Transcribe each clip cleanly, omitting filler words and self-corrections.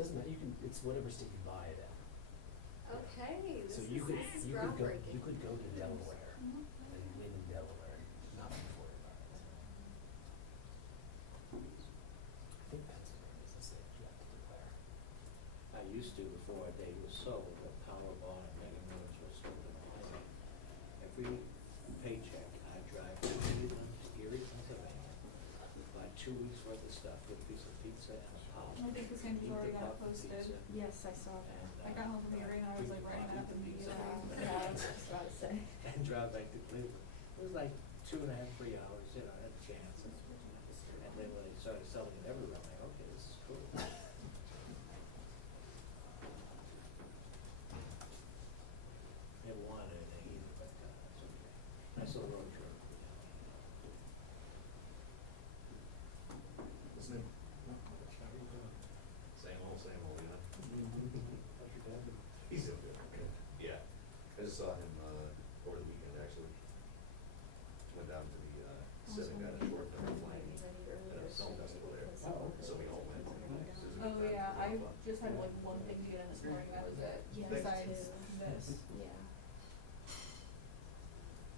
Doesn't matter, it's whatever state you buy it in. Okay, So this you could, is you could go, groundbreaking. you could go to Delaware and live in Delaware and not be worried about it. I think Pennsylvania is the state you have to declare. I used to before they were sold, the Powerball and Mega Millions were sold in Ohio. Every paycheck, I drive to Cleveland, Erie, Pennsylvania, buy 2 weeks worth of stuff, with a piece of pizza and a pop. I think the same Eat already the got coffee posted. pizza, Yes, I saw that. and, I got home from Erie and I was like writing that up immediately. Yeah, I was just about to say. And drive back to Cleveland. It was like 2.5, 3 hours, you know, at a chance. And then when they started selling it everywhere, I'm like, okay, this is cool. Never wanted anything either, but that's okay. Nice little road trip. What's new? Same old, you know? How's your dad? He's doing good. Yeah. I just saw him, over the weekend, actually. Went down to the, civic, got a short film flight, at a film festival there. Oh, okay. So we all went. Nice. It was a Oh, good time. yeah, I It was fun. just had like one thing to get in this morning, that was it, Yes, besides too. this. Yeah.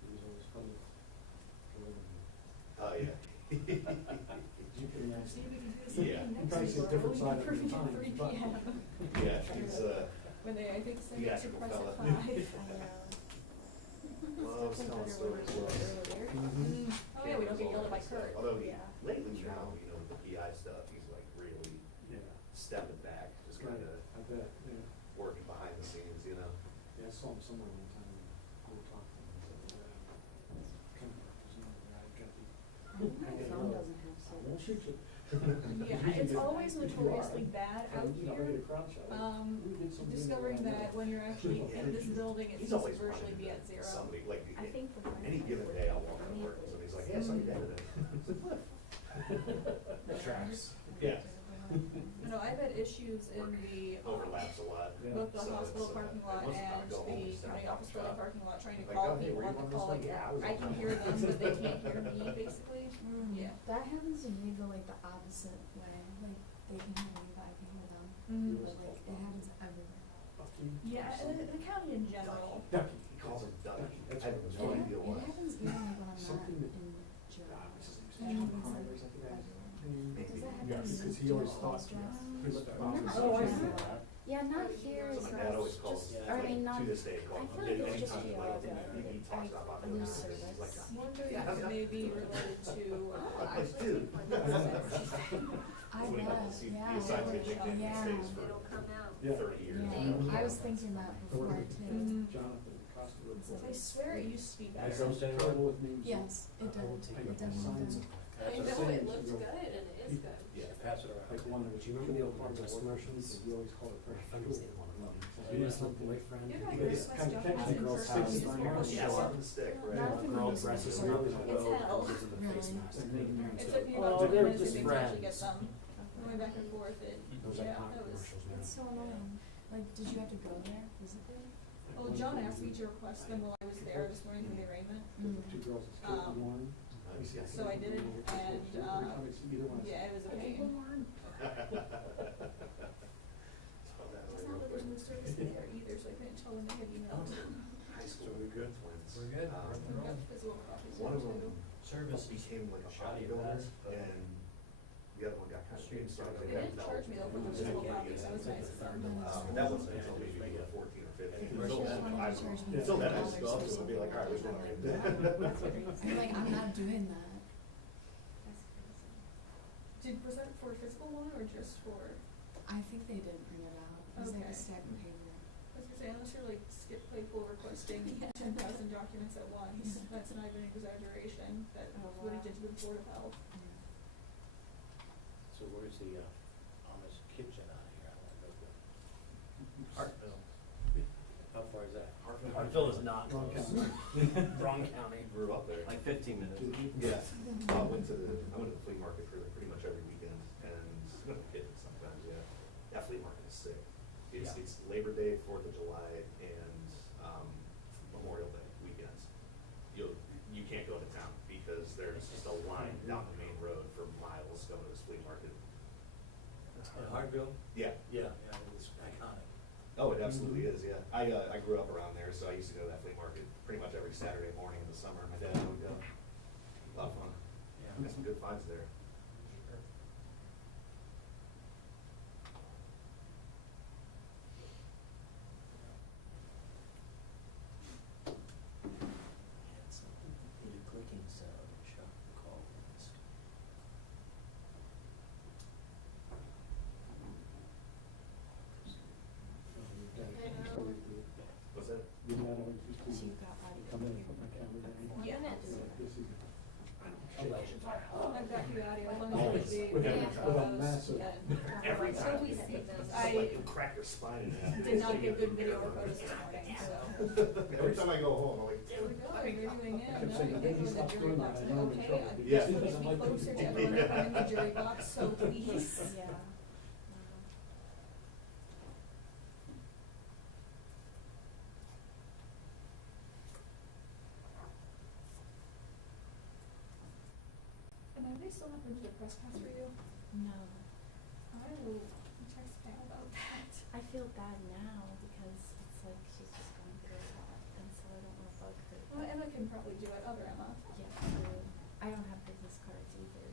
He was always funny. Oh, yeah. You can See, actually. we can do this Yeah. again You next probably week, see a we're different only side of approving the at times, 3 but- p.m. Yeah, he's, When they, I think, send it to theatrical press at fella. 5. I know. loves telling stories. Mm. Oh, yeah, we don't get yelled at by Kurt. Although he, Yeah. lately now, you know, with the PI stuff, he's like really Yeah. stepping back, just Right, kind of I bet, yeah. working behind the scenes, you know? Yeah, I saw him somewhere one time, and we were talking, and he said, come here, there's another guy, I've got the. My phone doesn't have I won't shoot you. Yeah, it's always notoriously bad out You know, I here. get a crowd shot. We did something Discovering in the- that when you're actually in this building, it He's seems to always virtually running be into at 0. somebody, like, I think the any given day I'll walk into work, and somebody's like, hey, I saw you dead today. That tracks. Yeah. No, I've had issues in the, Overlaps a lot. Yeah. both the So hospital it's, parking lot once and I go home, the just county stop office and building shop. parking lot, trying to Like, call oh, hey, people were you on the on this call, one? like, Yeah, I was I on can that. hear them, but they can't hear me, basically. Yeah. That happens to me the like the opposite way. Like they can hear me, but I can hear them. Mhm. But like it happens everywhere. Bucky. Yeah, and the county in general. Ducky. He calls him Ducky. That's I have what it no was. idea It why. happens even like when I'm not Something that- in jail. Ah, what's his name? It John happens Conway, like is that the guy's everywhere. name? Does that happen Yeah, in because he jail always thought. stress? He looked Not at Oh, I here. see. Yeah, not here. So It's my dad always calls, just, yeah, or I like, mean, not. to this day, I call him, feel like it's just anytime, like, Geauga. he talks about I popular lose music, he's like, service. Wondering if it may be related to, like, dude. I When he bet, gets- he yeah. decides to get nickname, he Yeah. stays for It'll come out. Yeah. 30 years. Yeah, I was thinking that before too. Mhm. Jonathan Costa reported. I swear it used to be I better. have trouble with names. Yes, it I will did. take It it. definitely Signs did. it. I know, it looks good and it is good. Yeah. Pass it around. Like one, do you remember the old Barnes commercials? You always call it fresh. I've never seen one of them. He was some boyfriend. You're He not gets very kind of much catchy Jonathan girls' Church. faces You on just her. want to Yeah, show something to stick, Not right? even Girl when dresses it's her up in the It's road, hell. goes in the face Really? mask. Like making her It so- took me Oh, about 20 they're minutes to just think to actually get friends. them. Going back and forth, it, Those yeah, iconic that was. commercials, man. It's so annoying. Like, did you have to go there physically? Well, John asked me to request them while I was there this morning for the arraignment. Two girls, it's kid in one. So I did it, and, Every time I see either one, I say, yeah, it was a pain. It's not that there's no service there either, so I couldn't tell when they had emailed. High school. So we're good? Twins. We're good. We got physical copies One of too. them Service became like a shoddy bodybuilder, at best, but- and the other one got kind of big, so They didn't charge me though for the physical copies, that was nice of them. But that wasn't until maybe 14 or 15. She Until just then, wanted to I- charge me until then, I $10 just go up to or them and be like, all right, where's one? something. I'm like, I'm not doing that. Was that for a physical one or just for, I think they did bring it out. It was like Okay. a stack of paper. I was gonna say, unless you're like Skip Claypool requesting 10,000 documents at once, that's not even an exaggeration, that was what he did to the Board of Health. So where's the Amish kitchen out of here? I wanna go to Hartville. How far is that? Hartville is not Wrong close. county. Wrong county. Grew up there. Like 15 minutes. Yeah, I went to the flea market for pretty much every weekend, and hit it sometimes, yeah. That flea market is sick. Yeah. It's Labor Day, 4th of July, and Memorial Day weekends. You can't go to town because there's just a line down the main road for miles going to this flea market. In Hartville? Yeah, Yeah. absolutely is, yeah. I grew up around there, so I used to go to that flea market pretty much every Saturday morning in the summer. My dad would go. A lot of fun. Yeah. Got some good finds there. Had something that did a clicking sound and shocked the call list. What's that? You know, I don't just So you've got audio. come in and put my camera down. Yeah. This is. I've got you audio, as long Always. as you With see a- with a massive- Every So time. we see those. I You crack your spine in half. did not get good video or photos this morning, so. Every time I go home, I'm like, There we go, you're doing it, I no, kept saying, you I did think he go in the stopped jury doing box, that. I like, know I'm in okay, trouble. I Yeah. just need to be closer to everyone that come in the jury box, so please. Yeah. And have they still not been to the press pass for you? No. I will text Pam about that. I feel bad now because it's like she's just going through a lot, and so I don't want to bug her. Well, Emma can probably do it, other Emma. Yeah, true. I don't have business cards either.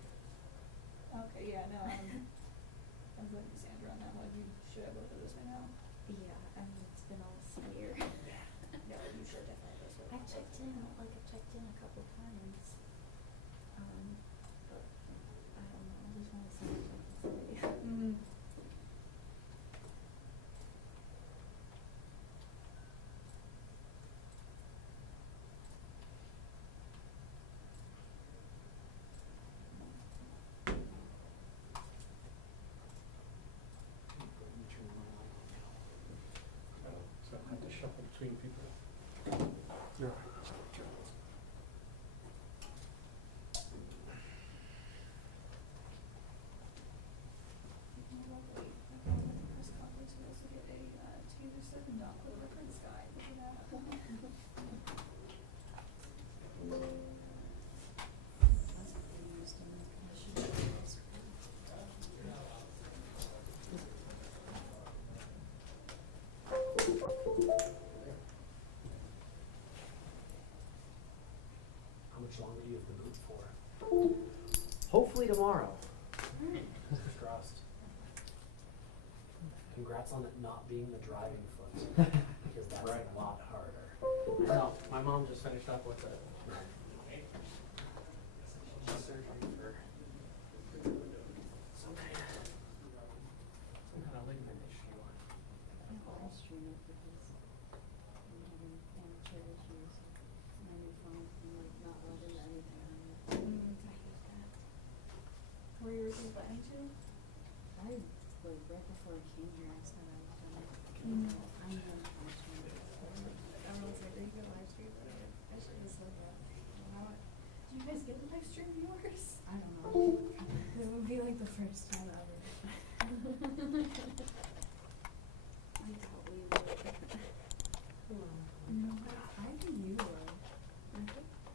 Okay, yeah, no, I'm with Sandra on that one, you should have both of those by now. Yeah, I mean, it's been almost a year. No, you should definitely have those by now. I've checked in a couple times. But I don't know, I just want to see what I can say. Mm. So I have to shuffle between people. You're right. Lovely. I went to the press conference and also get a Taylor Swift and Doc with reference guy. Look at that. That's what they used in the commission. How much longer do you have to boot for? Hopefully tomorrow. Fingers crossed. Congrats on it not being the driving foot, because that's Right. a lot harder. No, my mom just finished up with a surgery for some kind of ligament issue. I stream it because I'm having amateur issues. My new phone, I'm like not logged into anything on it. I hate that. Were you originally planning to? I, like, right before I came here, I said I was done. Mm. I'm gonna try to stream it. Everyone's like, are you gonna live stream it? I should just look up. Do you guys get live stream viewers? I don't know. It would be like the first time ever. I doubt we would. No. I think you would.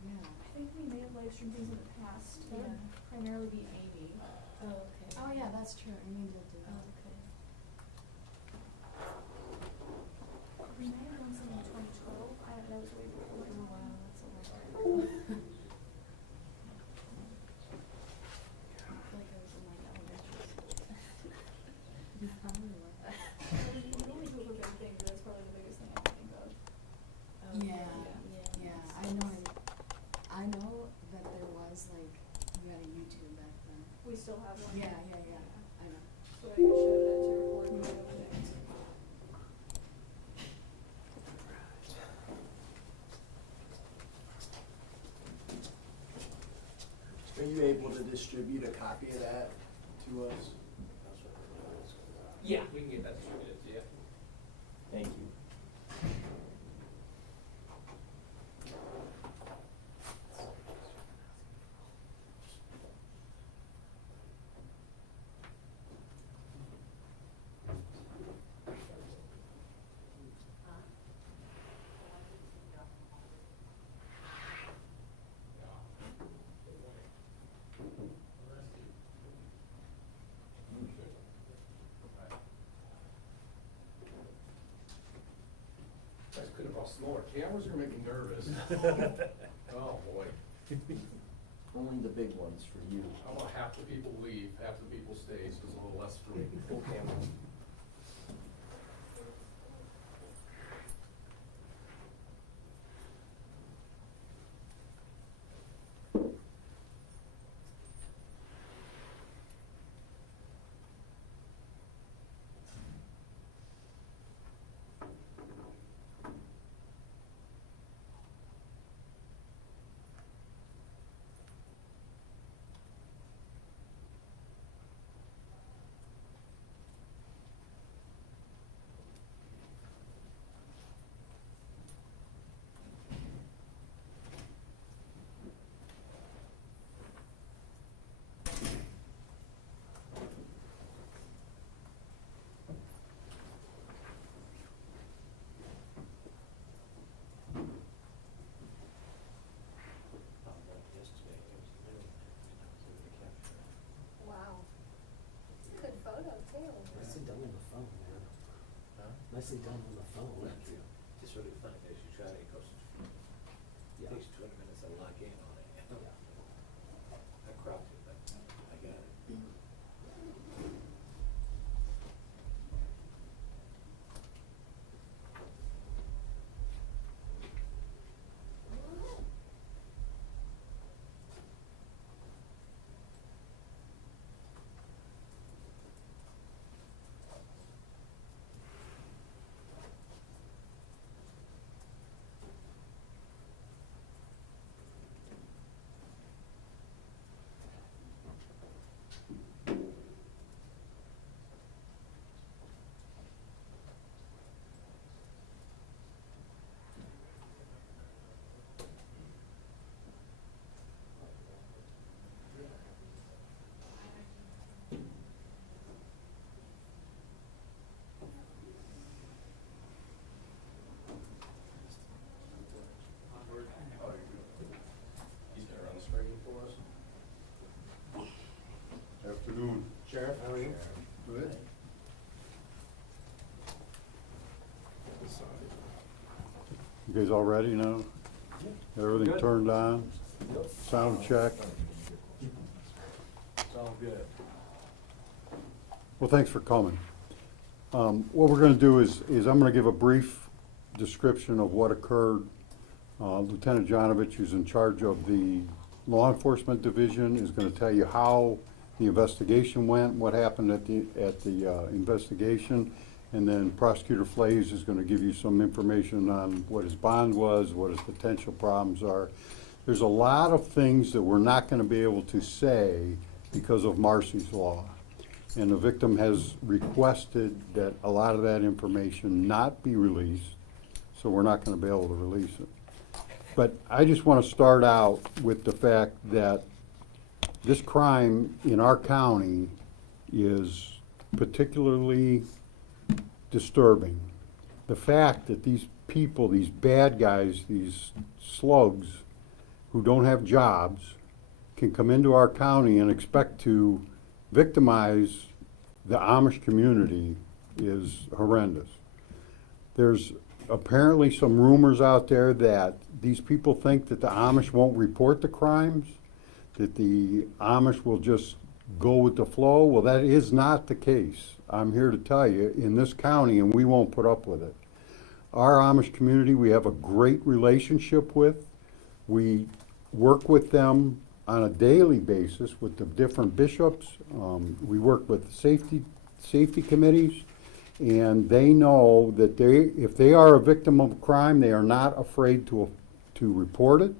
Yeah. I think we may have live streamed things in the past. That would Yeah. primarily be Amy. Oh, okay. Oh, yeah, that's true. I mean, did do that. Oh, okay. We may have done some in 2012. That was way before my Oh, mom. wow, that's a long time ago. I feel like I was in like elementary school. You probably were. We can only do a big thing, but that's probably the biggest thing I can think of. Yeah, yeah, I know that there was like, you had a YouTube back then. We still have one. Yeah, I know. So I can show that to record video things. Are you able to distribute a copy of that to us? Yeah, we can get that distributed to you. Thank you. Lord, cameras are gonna make me nervous. Oh, boy. Only the big ones for you. I want half the people leave, half the people stay, so it's a little less for me. Full camera. Yesterday, it was Middlefield, and I was able to capture it. Wow. Good photo too. Nicely done on the phone, man. Huh? Nicely done on the phone. Thank you. It's really funny, as you try to, it goes, Yeah. takes 20 minutes to lock in on it. I cropped it, but I got it. He's gonna run the screen for us. Afternoon. Sheriff, how are you? Good. You guys all ready now? Everything Good. turned on? Sound check? It's all good. Well, thanks for coming. What we're gonna do is I'm gonna give a brief description of what occurred. Lieutenant Jonovich, who's in charge of the law enforcement division, is gonna tell you how the investigation went, what happened at the investigation. And then Prosecutor Flaiz is gonna give you some information on what his bond was, what his potential problems are. There's a lot of things that we're not gonna be able to say because of Marcy's Law. And the victim has requested that a lot of that information not be released, so we're not gonna be able to release it. But I just wanna start out with the fact that this crime in our county is particularly disturbing. The fact that these people, these bad guys, these slugs who don't have jobs can come into our county and expect to victimize the Amish community is horrendous. There's apparently some rumors out there that these people think that the Amish won't report the crimes, that the Amish will just go with the flow. Well, that is not the case. I'm here to tell you, in this county, and we won't put up with it. Our Amish community, we have a great relationship with. We work with them on a daily basis with the different bishops. We work with safety committees, and they know that if they are a victim of a crime, they are not afraid to report it.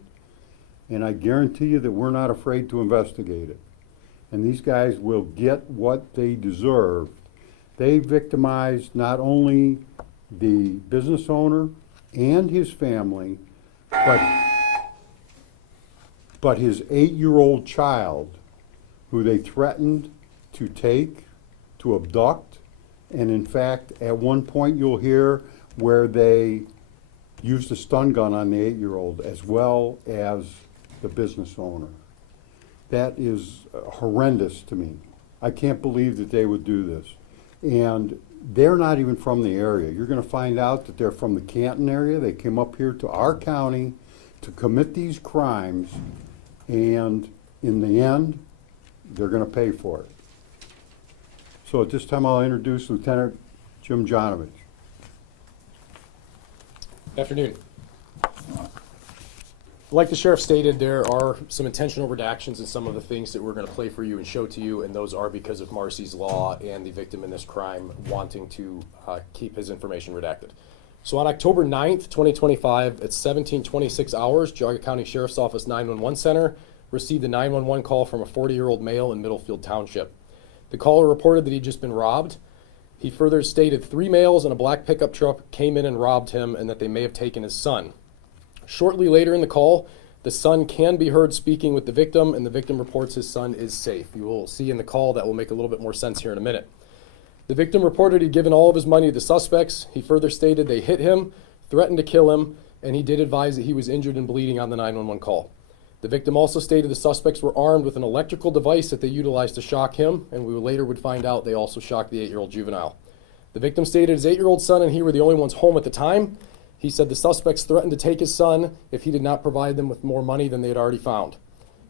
And I guarantee you that we're not afraid to investigate it. And these guys will get what they deserve. They victimized not only the business owner and his family, but his 8-year-old child, who they threatened to take, to abduct. And in fact, at one point you'll hear where they used a stun gun on the 8-year-old as well as the business owner. That is horrendous to me. I can't believe that they would do this. And they're not even from the area. You're gonna find out that they're from the Canton area. They came up here to our county to commit these crimes, and in the end, they're gonna pay for it. So at this time, I'll introduce Lieutenant Jim Jonovich. Afternoon. Like the sheriff stated, there are some intentional redactions in some of the things that we're going to play for you and show to you, and those are because of Marcy's law and the victim in this crime wanting to keep his information redacted. So on October 9th, 2025, at 17:26 hours, Geauga County Sheriff's Office 911 Center received a 911 call from a 40-year-old male in Middlefield Township. The caller reported that he'd just been robbed. He further stated 3 males in a black pickup truck came in and robbed him and that they may have taken his son. Shortly later in the call, the son can be heard speaking with the victim, and the victim reports his son is safe. You will see in the call that will make a little bit more sense here in a minute. The victim reported he'd given all of his money to the suspects. He further stated they hit him, threatened to kill him, and he did advise that he was injured and bleeding on the 911 call. The victim also stated the suspects were armed with an electrical device that they utilized to shock him, and we later would find out they also shocked the 8-year-old juvenile. The victim stated his 8-year-old son and he were the only ones home at the time. He said the suspects threatened to take his son if he did not provide them with more money than they had already found.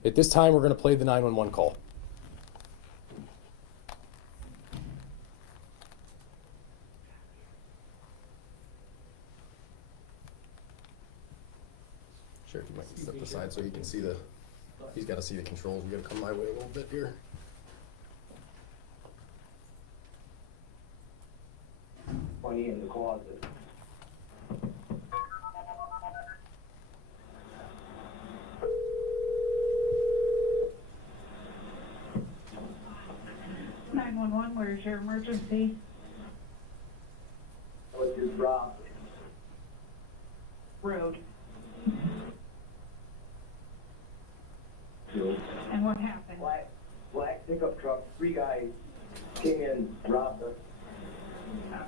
At this time, we're going to play the 911 call. Sheriff, you might step aside so he can see the, he's got to see the controls. We got to come my way a little bit here. Money in the closet. Where's your emergency? I was just robbed. Road. No. And what happened? Black pickup truck, 3 guys came in, robbed us.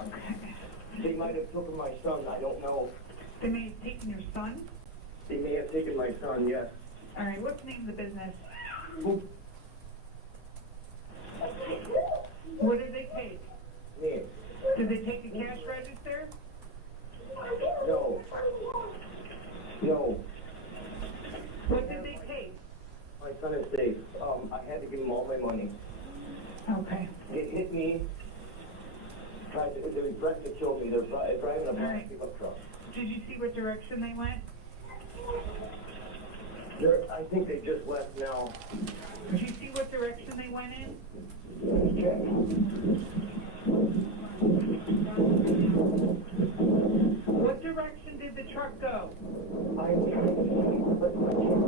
Okay. They might have taken my son, I don't know. They may have taken your son? They may have taken my son, yes. All right, what's the name of the business? What did they take? Me. Did they take the cash register? No. No. What did they take? My son is safe. I had to give him all my money. Okay. They hit me. They were threatening to kill me. They're driving a black right. pickup truck. Did you see what direction they went? I think they just left now. Did you see what direction they went in? Check. What direction did the truck go? I'm trying to see, but I can't.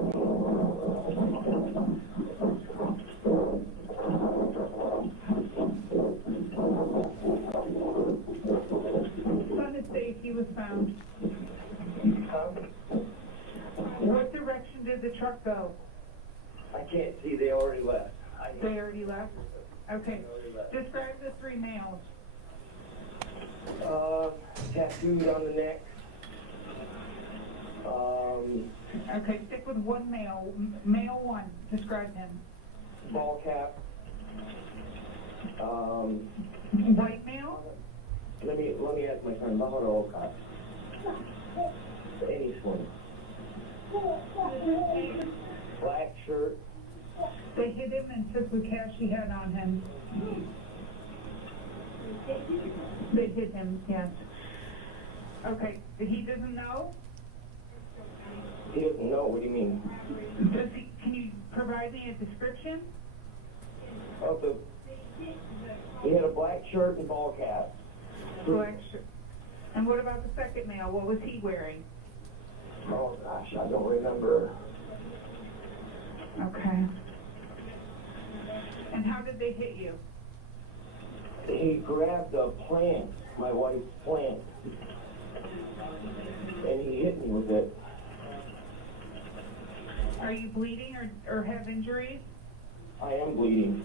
Son is safe, he was found. What direction did the truck go? I can't see, they already left. They already left? Okay. Describe the 3 males. Tattooed on the neck. Okay, stick with one male. Male 1, describe him. Ball cap. White male? Let me ask my son, how old cop? Any one. Black shirt. They hit him and took the cash he had on him. They hit him, yes. Okay, he doesn't know? He doesn't know, what do you mean? Can you provide me a description? He had a black shirt and ball cap. Black shirt. And what about the second male? What was he wearing? Oh gosh, I don't remember. Okay. And how did they hit you? He grabbed a plant, my wife's plant, and he hit me with it. Are you bleeding or have injuries? I am bleeding.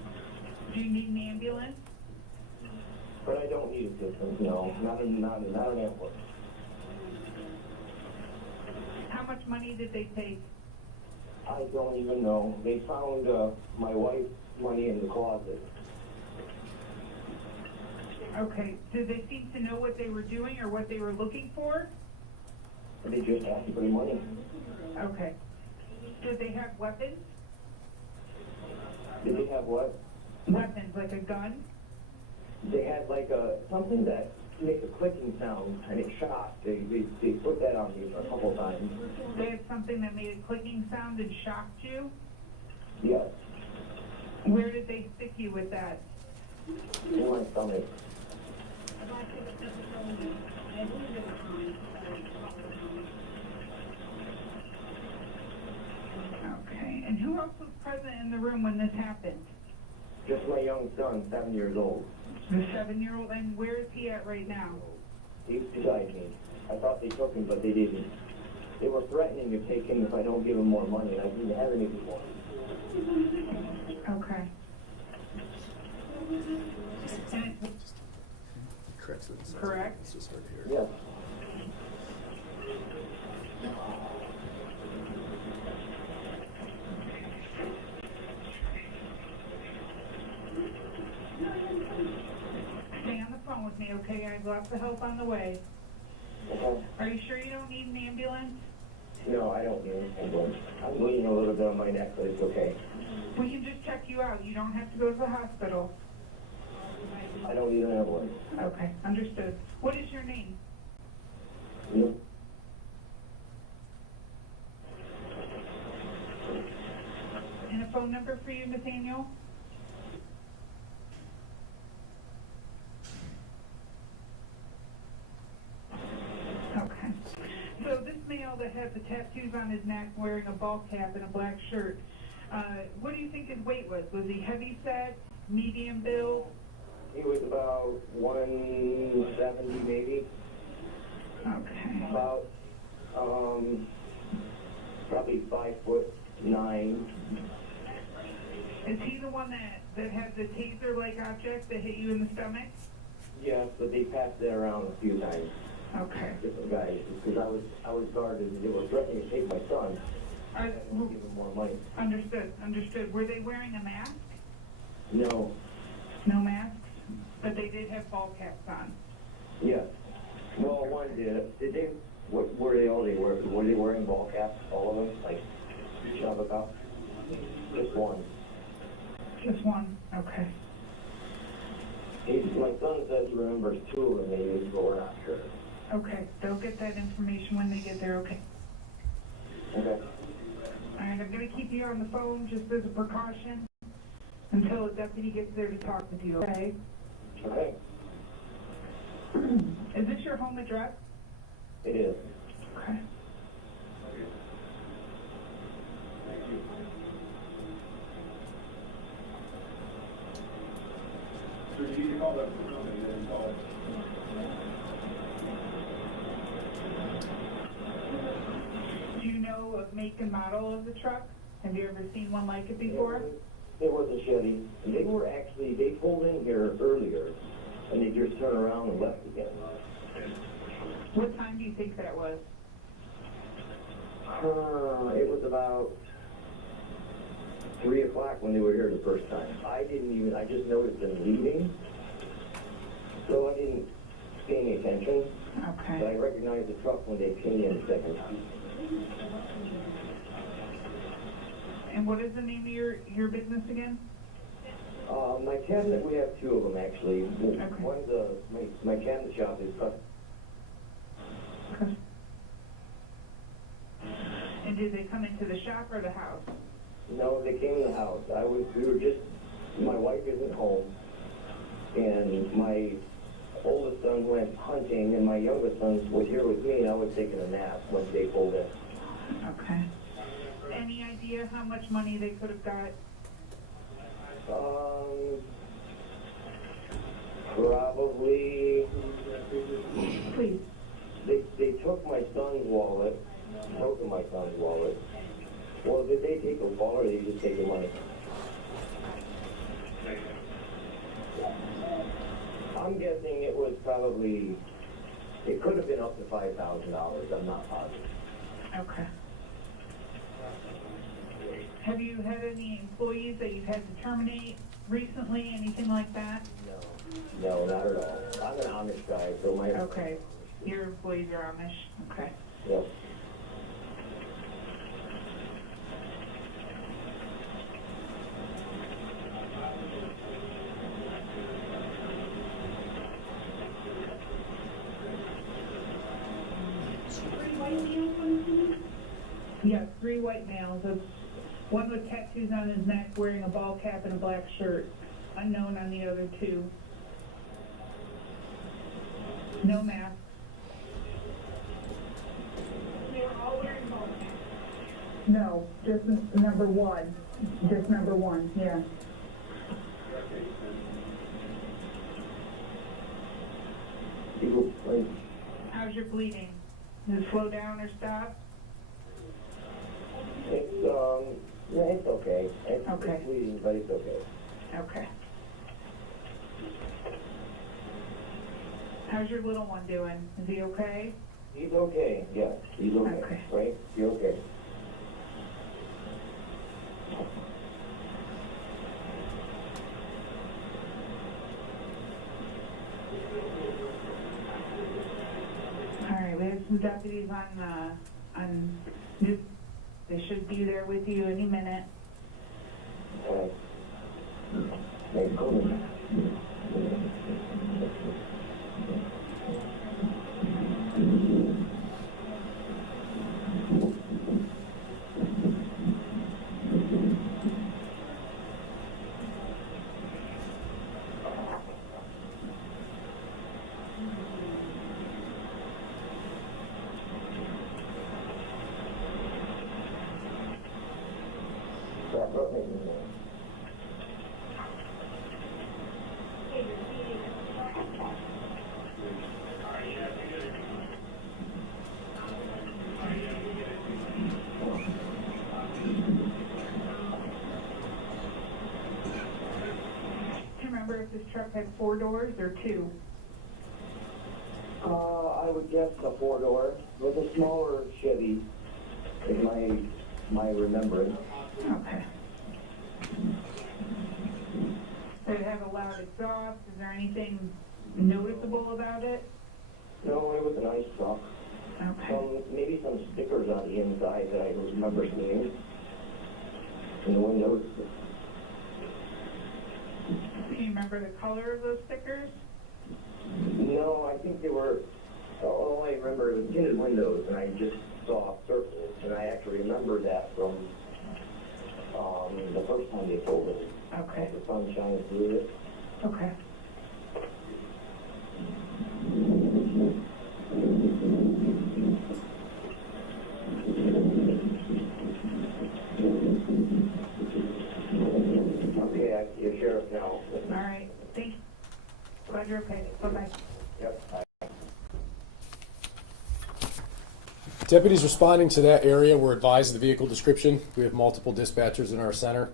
Do you need an ambulance? But I don't need assistance, no, not an ambulance. How much money did they take? I don't even know. They found my wife's money in the closet. Okay, did they seem to know what they were doing or what they were looking for? They just asked for the money. Okay. Did they have weapons? Did they have what? Weapons, like a gun? They had like something that makes a clicking sound and it shot. They put that on me a couple of times. They had something that made a clicking sound and shocked you? Yes, Where did they stick you with that? in my stomach. Okay, and who else was present in the room when this happened? Just my young son, 7 years old. The 7-year-old, and where is he at right now? He's beside me. I thought they took him, but they didn't. They were threatening to take him if I don't give him more money, and I didn't have any more. Okay. Correct? Yes. Stay on the phone with me, okay? I have lots of help on the way. Okay. Are you sure you don't need an ambulance? No, I don't need an ambulance. I'm bleeding a little bit on my neck, but it's okay. We can just check you out. You don't have to go to the hospital. I don't need an ambulance. Okay, understood. What is your name? No. And a phone number for you, Nathaniel? Okay. So this male that had the tattoos on his neck, wearing a ball cap and a black shirt, what do you think his weight was? Was he heavy set, medium build? He was about 170 maybe. Okay. About, probably 5'9". Is he the one that had the taser-like object that hit you in the stomach? Yes, but they passed that around a few times. Okay. Different guys, because I was guarded and they were threatening to take my son. I didn't give him more money. Understood, understood. Were they wearing a mask? No. No masks? But they did have ball caps on. Yes. Well, one did. Did they? What were they all? Were they wearing ball caps? All of them? Like Geauga County? Just one. Just one. Okay. My son says he remembers two of them maybe, but we're not sure. Okay. They'll get that information when they get there. Okay. Okay. All right. I'm going to keep you on the phone just as a precaution until a deputy gets there to talk with you. Okay. Okay. Is this your home address? It is. Okay. So you need to call that company and call it. Do you know of make and model of the truck? Have you ever seen one like it before? It was a Chevy. They pulled in here earlier, and they just turned around and left again. What time do you think that was? It was about 3 o'clock when they were here the first time. I just noticed them leaving, so I didn't pay any attention. Okay. But I recognized the truck when they came in the second time. And what is the name of your business again? My cabinet, we have two of them actually. Okay. One's my cabinet shop is cut. Okay. And did they come into the shop or the house? No, they came in the house. My wife isn't home, and my oldest son went hunting, and my youngest son was here with me, and I was taking a nap once they pulled in. Okay. Any idea how much money they could have got? Probably. Please. They took my son's wallet, broken my son's wallet. Well, did they take the wallet or did they just take the money? I'm guessing it was probably, it could have been up to $5,000. I'm not positive. Okay. Have you had any employees that you've had to terminate recently, anything like that? No. No, not at all. I'm an Amish guy, so my... Okay. Your employees are Amish? Okay. Yep. Yes, 3 white males. It's one with tattoos on his neck, wearing a ball cap and a black shirt. Unknown on the other 2. No mask. They were all wearing ball caps? No, just number 1. Just number 1, yeah. How's your bleeding? Does it slow down or stop? Yeah, it's okay. It's Okay. bleeding, but it's okay. Okay. How's your little one doing? Is he okay? He's okay, yes, he's okay. Okay. Right? You're okay. All right, we have some deputies on new. They should be there with you any minute. Okay. Hey, cool. Do you remember if this truck had 4 doors or 2? I would guess a 4-door with a smaller Chevy, is my remembrance. Okay. Did it have a loud exhaust? Is there anything noticeable about it? No, it was a nice truck. Okay. Maybe some stickers on the inside that I remember seeing in the windows. Do you remember the color of those stickers? No, I think they were, all I remember was tinted windows, and I just saw circles, and I actually remember that from the first time they told us. Okay. The sun shines through it. Okay. Okay, I see a sheriff now. All right. Thank you. Glad you're okay. Bye-bye. Yep. Deputies responding to that area were advised of the vehicle description. We have multiple dispatchers in our center.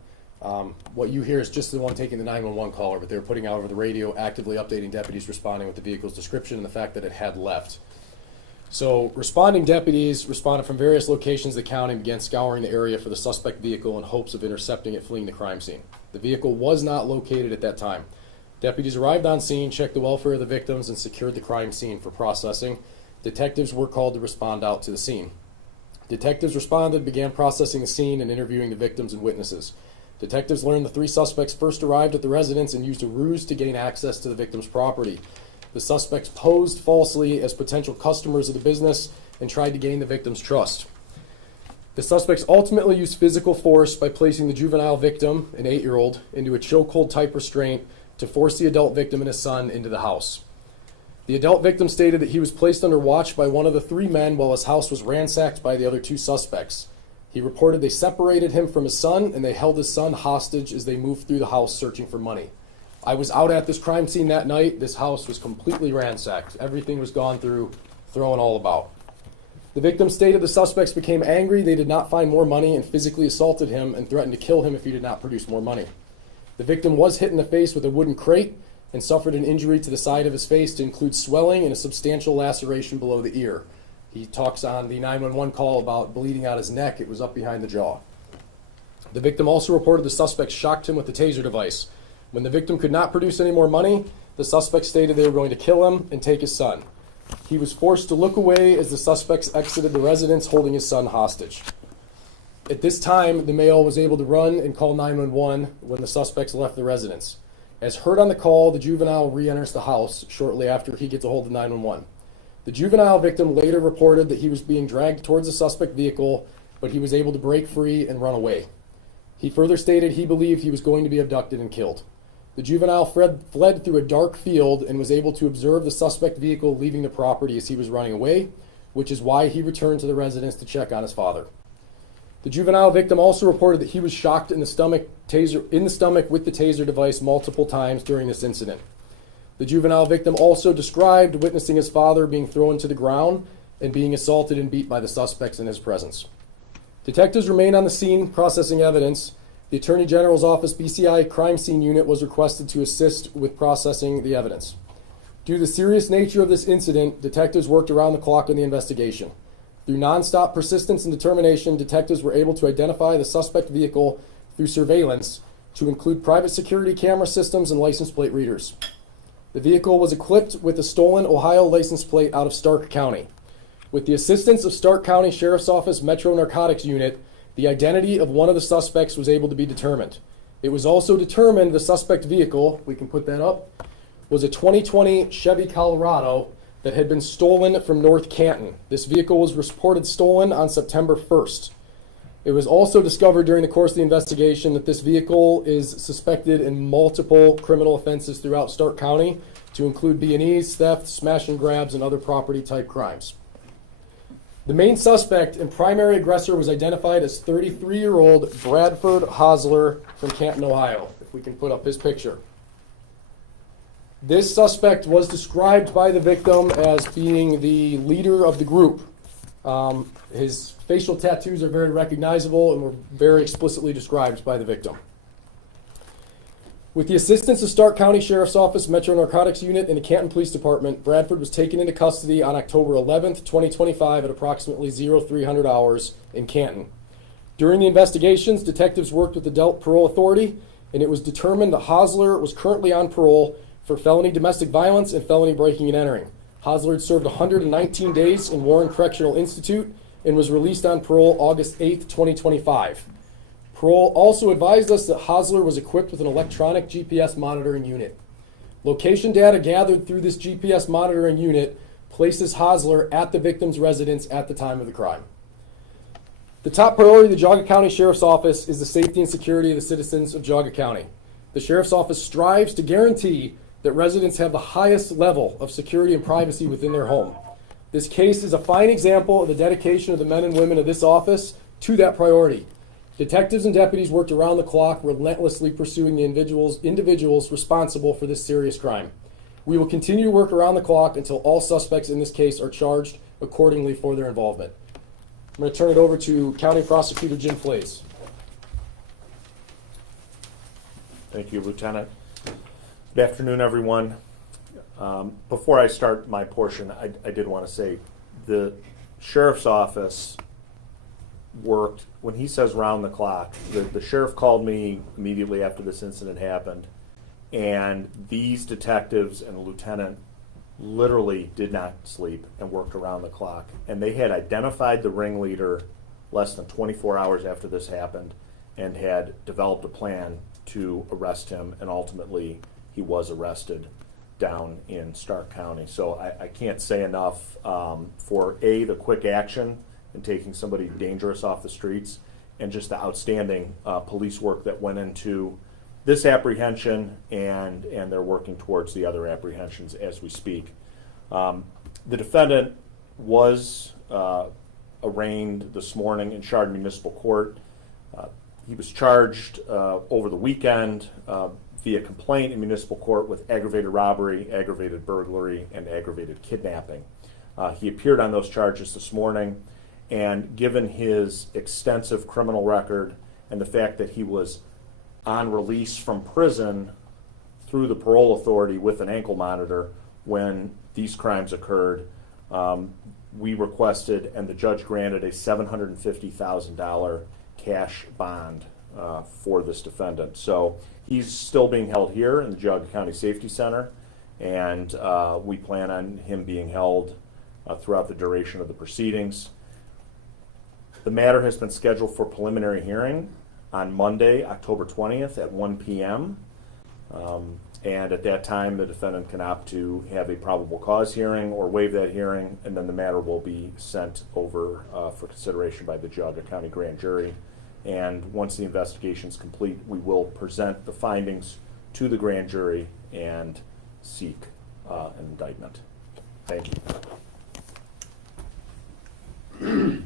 What you hear is just the one taking the 911 caller, but they're putting out over the radio, actively updating deputies responding with the vehicle's description and the fact that it had left. So responding deputies responded from various locations of the county and began scouring the area for the suspect vehicle in hopes of intercepting it fleeing the crime scene. The vehicle was not located at that time. Deputies arrived on scene, checked the welfare of the victims, and secured the crime scene for processing. Detectives were called to respond out to the scene. Detectives responded, began processing the scene and interviewing the victims and witnesses. Detectives learned the 3 suspects first arrived at the residence and used a ruse to gain access to the victim's property. The suspects posed falsely as potential customers of the business and tried to gain the victim's trust. The suspects ultimately used physical force by placing the juvenile victim, an 8-year-old, into a chokehold type restraint to force the adult victim and his son into the house. The adult victim stated that he was placed under watch by one of the 3 men while his house was ransacked by the other 2 suspects. He reported they separated him from his son and they held his son hostage as they moved through the house searching for money. I was out at this crime scene that night. This house was completely ransacked. Everything was gone through, thrown all about. The victim stated the suspects became angry, they did not find more money, and physically assaulted him and threatened to kill him if he did not produce more money. The victim was hit in the face with a wooden crate and suffered an injury to the side of his face to include swelling and a substantial laceration below the ear. He talks on the 911 call about bleeding out his neck. It was up behind the jaw. The victim also reported the suspects shocked him with the taser device. When the victim could not produce any more money, the suspect stated they were going to kill him and take his son. He was forced to look away as the suspects exited the residence holding his son hostage. At this time, the male was able to run and call 911 when the suspects left the residence. As heard on the call, the juvenile re-enters the house shortly after he gets a hold of 911. The juvenile victim later reported that he was being dragged towards the suspect vehicle, but he was able to break free and run away. He further stated he believed he was going to be abducted and killed. The juvenile fled through a dark field and was able to observe the suspect vehicle leaving the property as he was running away, which is why he returned to the residence to check on his father. The juvenile victim also reported that he was shocked in the stomach with the taser device multiple times during this incident. The juvenile victim also described witnessing his father being thrown to the ground and being assaulted and beat by the suspects in his presence. Detectives remain on the scene processing evidence. The Attorney General's Office BCI Crime Scene Unit was requested to assist with processing the evidence. Due to the serious nature of this incident, detectives worked around the clock on the investigation. Through nonstop persistence and determination, detectives were able to identify the suspect vehicle through surveillance to include private security camera systems and license plate readers. The vehicle was equipped with a stolen Ohio license plate out of Stark County. With the assistance of Stark County Sheriff's Office Metro Narcotics Unit, the identity of one of the suspects was able to be determined. It was also determined the suspect vehicle, we can put that up, was a 2020 Chevy Colorado that had been stolen from North Canton. This vehicle was reported stolen on September 1st. It was also discovered during the course of the investigation that this vehicle is suspected in multiple criminal offenses throughout Stark County, to include B&Es, theft, smash and grabs, and other property type crimes. The main suspect and primary aggressor was identified as 33-year-old Bradford Hosler from Canton, Ohio. If we can put up his picture. This suspect was described by the victim as being the leader of the group. His facial tattoos are very recognizable and were very explicitly described by the victim. With the assistance of Stark County Sheriff's Office Metro Narcotics Unit and the Canton Police Department, Bradford was taken into custody on October 11th, 2025 at approximately 0300 hours in Canton. During the investigations, detectives worked with the Adult Parole Authority, and it was determined that Hosler was currently on parole for felony domestic violence and felony breaking and entering. Hosler had served 119 days in Warren Correctional Institute and was released on parole August 8th, 2025. Parole also advised us that Hosler was equipped with an electronic GPS monitoring unit. Location data gathered through this GPS monitoring unit places Hosler at the victim's residence at the time of the crime. The top priority of the Geauga County Sheriff's Office is the safety and security of the citizens of Geauga County. The Sheriff's Office strives to guarantee that residents have the highest level of security and privacy within their home. This case is a fine example of the dedication of the men and women of this office to that priority. Detectives and deputies worked around the clock, relentlessly pursuing the individuals responsible for this serious crime. We will continue to work around the clock until all suspects in this case are charged accordingly for their involvement. I'm going to turn it over to County Prosecutor Jim Flaiz. Thank you, Lieutenant. Good afternoon, everyone. Before I start my portion, I did want to say the Sheriff's Office worked, when he says round the clock, the sheriff called me immediately after this incident happened, and these detectives and the lieutenant literally did not sleep and worked around the clock. And they had identified the ringleader less than 24 hours after this happened and had developed a plan to arrest him, and ultimately he was arrested down in Stark County. So I can't say enough for the quick action and taking somebody dangerous off the streets, and just the outstanding police work that went into this apprehension, and they're working towards the other apprehensions as we speak. The defendant was arraigned this morning in Chardon Municipal Court. He was charged over the weekend via complaint in municipal court with aggravated robbery, aggravated burglary, and aggravated kidnapping. He appeared on those charges this morning, and given his extensive criminal record and the fact that he was on release from prison through the parole authority with an ankle monitor when these crimes occurred, we requested and the judge granted a $750,000 cash bond for this defendant. So he's still being held here in the Geauga County Safety Center, and we plan on him being held throughout the duration of the proceedings. The matter has been scheduled for preliminary hearing on Monday, October 20th at 1 p.m. And at that time, the defendant can opt to have a probable cause hearing or waive that hearing, and then the matter will be sent over for consideration by the Geauga County Grand Jury. And once the investigation is complete, we will present the findings to the grand jury and seek an indictment. Thank you.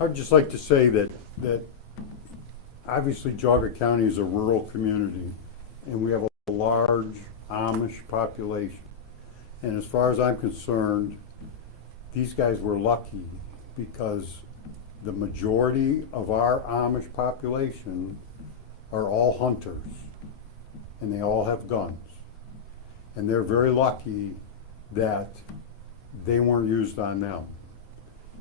I'd just like to say that obviously Geauga County is a rural community, and we have a large Amish population. And as far as I'm concerned, these guys were lucky because the majority of our Amish population are all hunters, and they all have guns. And they're very lucky that they weren't used on them.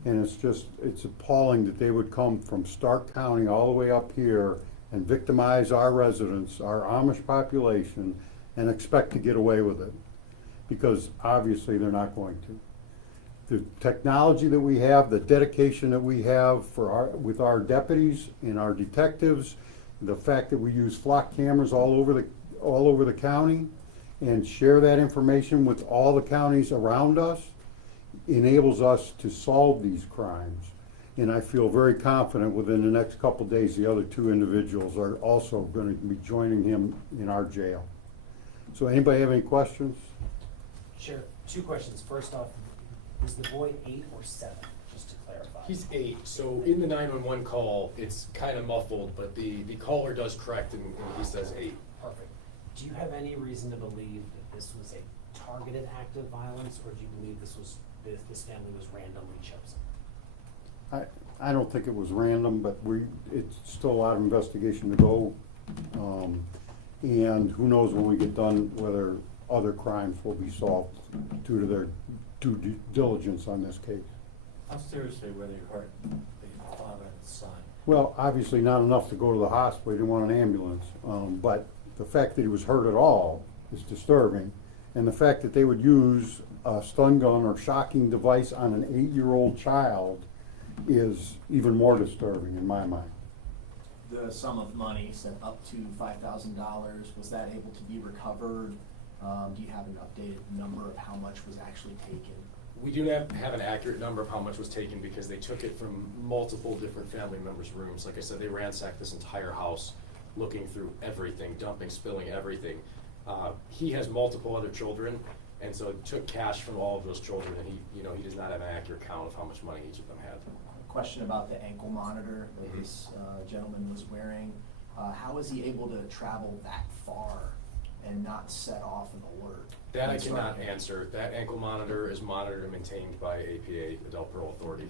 And it's appalling that they would come from Stark County all the way up here and victimize our residents, our Amish population, and expect to get away with it. Because obviously they're not going to. The technology that we have, the dedication that we have with our deputies and our detectives, the fact that we use flock cameras all over the county and share that information with all the counties around us enables us to solve these crimes. And I feel very confident within the next couple of days, the other two individuals are also going to be joining him in our jail. So anybody have any questions? Sheriff, 2 questions. First off, is the boy 8 or 7, just to clarify? He's 8, so in the 911 call, it's kind of muffled, but the caller does correct and he says 8. Perfect. Do you have any reason to believe that this was a targeted act of violence, or do you believe this family was randomly chosen? I don't think it was random, but it's still a lot of investigation to go. And who knows when we get done whether other crimes will be solved due to their due diligence on this case. How seriously were they hurt, the father and the son? Well, obviously not enough to go to the hospital. He didn't want an ambulance. But the fact that he was hurt at all is disturbing. And the fact that they would use a stun gun or shocking device on an 8-year-old child is even more disturbing in my mind. The sum of money said up to $5,000. Was that able to be recovered? Do you have an updated number of how much was actually taken? We do not have an accurate number of how much was taken because they took it from multiple different family members' rooms. Like I said, they ransacked this entire house, looking through everything, dumping, spilling everything. He has multiple other children, and so it took cash from all of those children, and he does not have an accurate count of how much money each of them had. Question about the ankle monitor that this gentleman was wearing. How is he able to travel that far and not set off an alert? That I cannot answer. That ankle monitor is monitored and maintained by APA, Adult Parole Authority.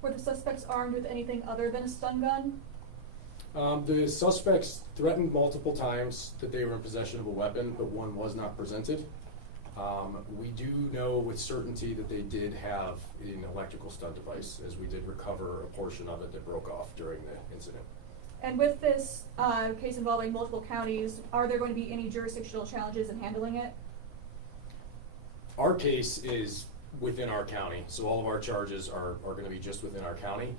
Were the suspects armed with anything other than a stun gun? The suspects threatened multiple times that they were in possession of a weapon, but one was not presented. We do know with certainty that they did have an electrical stun device, as we did recover a portion of it that broke off during the incident. And with this case involving multiple counties, are there going to be any jurisdictional challenges in handling it? Our case is within our county, so all of our charges are going to be just within our county.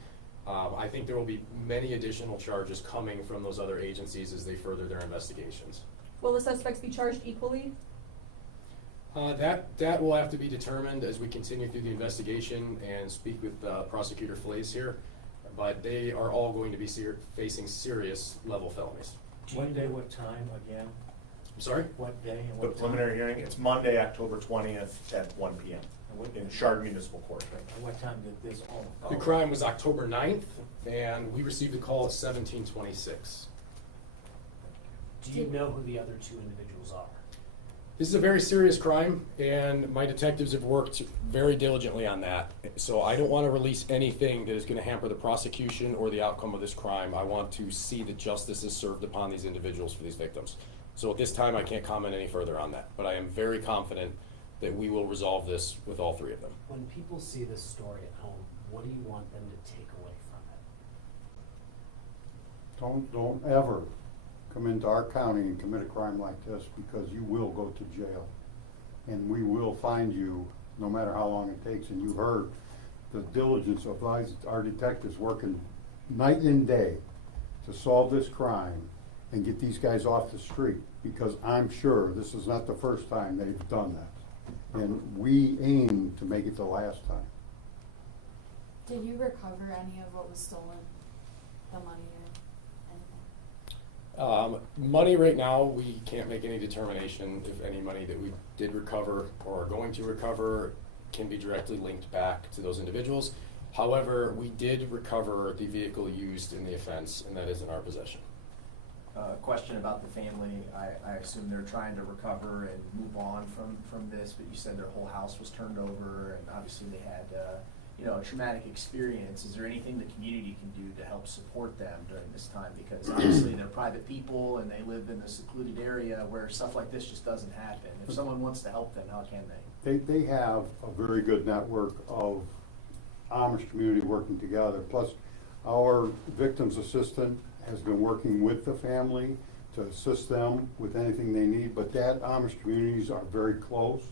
I think there will be many additional charges coming from those other agencies as they further their investigations. Will the suspects be charged equally? That will have to be determined as we continue through the investigation and speak with Prosecutor Flaiz here. But they are all going to be facing serious level felonies. What day, what time again? I'm sorry? What day and The what time? preliminary hearing, it's Monday, October 20th at 1 p.m. in Chard Municipal Court. And what time did this all? The crime was October 9th, and we received a call at 17:26. Do you know who the other 2 individuals are? This is a very serious crime, and my detectives have worked very diligently on that. So I don't want to release anything that is going to hamper the prosecution or the outcome of this crime. I want to see that justice is served upon these individuals for these victims. So at this time, I can't comment any further on that. But I am very confident that we will resolve this with all 3 of them. When people see this story at home, what do you want them to take away from it? don't ever come into our county and commit a crime like this, because you will go to jail. And we will find you, no matter how long it takes. And you heard the diligence of our detectives working night and day to solve this crime and get these guys off the street, because I'm sure this is not the first time they've done that. And we aim to make it the last time. Did you recover any of what was stolen? The money or anything? Money right now, we can't make any determination if any money that we did recover or are going to recover can be directly linked back to those individuals. However, we did recover the vehicle used in the offense, and that is in our possession. Question about the family. I assume they're trying to recover and move on from this, but you said their whole house was turned over, and obviously they had a traumatic experience. Is there anything the community can do to help support them during this time? Because obviously they're private people and they live in a secluded area where stuff like this just doesn't happen. If someone wants to help them, how can they? They have a very good network of Amish community working together. Plus, our victim's assistant has been working with the family to assist them with anything they need. But that Amish communities are very close,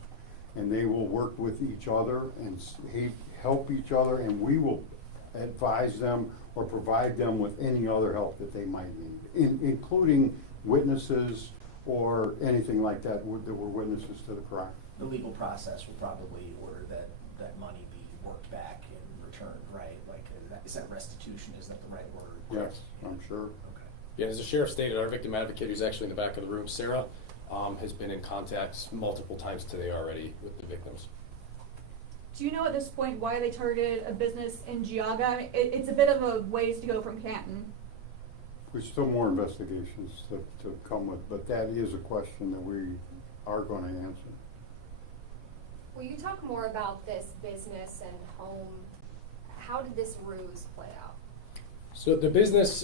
and they will work with each other and help each other, and we will advise them or provide them with any other help that they might need, including witnesses or anything like that that were witnesses to the crime. The legal process will probably order that money be worked back and returned, right? Like, is that restitution? Is that the right word? Yes, I'm sure. Okay. Yeah, as the sheriff stated, our victim advocate, who's actually in the back of the room, Sarah, has been in contact multiple times today already with the victims. Do you know at this point why they targeted a business in Geauga? I mean, it's a bit of a ways to go from Canton. There's still more investigations to come with, but that is a question that we are going to answer. Will you talk more about this business and home? How did this ruse play out? So the business,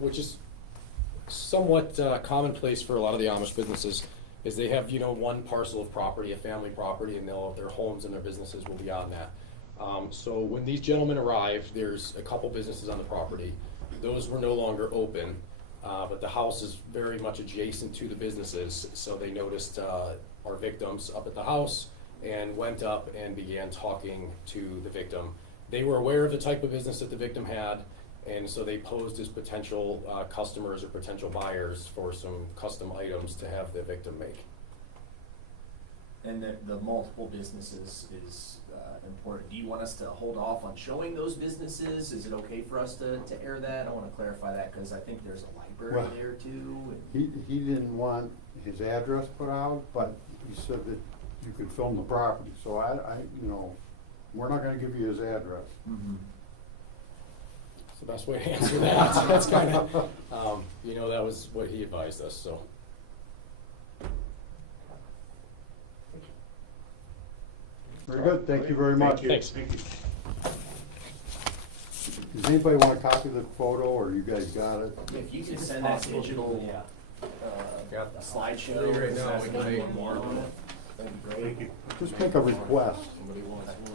which is somewhat commonplace for a lot of the Amish businesses, is they have, one parcel of property, a family property, and their homes and their businesses will be on that. So when these gentlemen arrived, there's a couple businesses on the property. Those were no longer open, but the house is very much adjacent to the businesses. So they noticed our victims up at the house and went up and began talking to the victim. They were aware of the type of business that the victim had, and so they posed as potential customers or potential buyers for some custom items to have the victim make. And the multiple businesses is important. Do you want us to hold off on showing those businesses? Is it okay for us to air that? I want to clarify that because I think there's a library there too. He didn't want his address put out, but he said that you could film the property. So we're not going to give you his address. Mm-hmm. It's the best way to answer that. That's kind of, that was what he advised us, so. Very good, thank you very much. Thanks. Does anybody want a copy of the photo, or you guys got it? If you could send that digital slideshow Right now, that we has can make more on it, that'd be great. Just make a request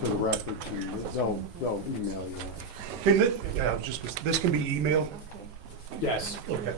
to the record, they'll email you. Can this can be emailed? Yes. Okay.